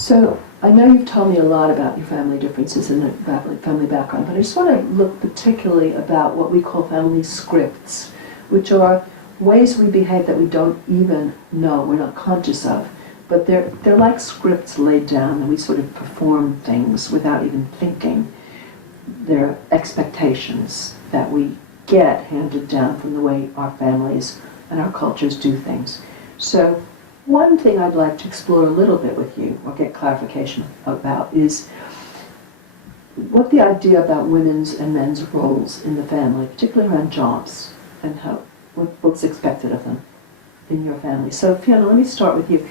So, I know you've told me a lot about your family differences and family background, but I just want to look particularly about what we call family scripts, which are ways we behave that we don't even know, we're not conscious of, but they're like scripts laid down, and we sort of perform things without even thinking. They're expectations that we get handed down from the way our families and our cultures do things. So, one thing I'd like to explore a little bit with you, or get clarification about, is what the idea about women's and men's roles in the family, particularly around jobs, and what's expected of them in your family. So Fiona, let me start with you.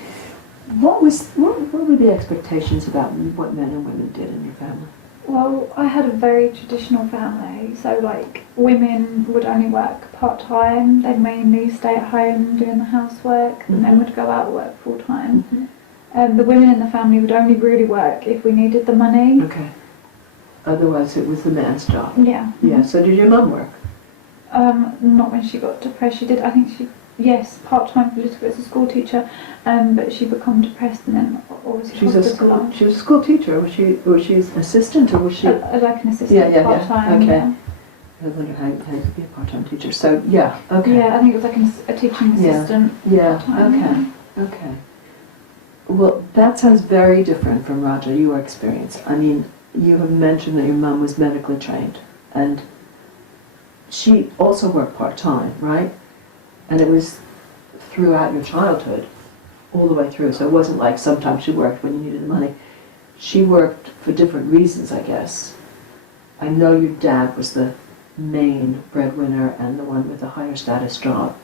What were the expectations about what men and women did in your family? Well, I had a very traditional family, so like women would only work part-time, they'd mainly stay at home doing the housework, the men would go out work full-time. The women in the family would only really work if we needed the money. Okay. Otherwise it was the man's job. Yeah. Yeah, so did your mum work? Not when she got depressed. She did, I think she, yes, part-time for a little bit as a school teacher, but she became depressed and then obviously hospitalised. She was a school teacher. Was she an assistant, or was she? Like an assistant, part-time. Okay. Yeah. I wonder how you could be a part-time teacher. So yeah, okay. Yeah, I think it was like a teaching assistant. Yeah. Okay. Well, that sounds very different from Raja, your experience. I mean, you have mentioned that your mum was medically trained, and she also worked part-time, right? And it was throughout your childhood, all the way through. So it wasn't like sometimes she worked when you needed the money. She worked for different reasons, I guess. I know your dad was the main breadwinner and the one with the higher status job.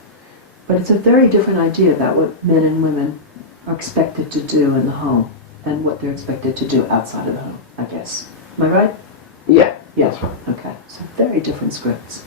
But it's a very different idea about what men and women are expected to do in the home and what they're expected to do outside of the home, I guess. Am I right? Yeah. Yes. Okay. So very different scripts.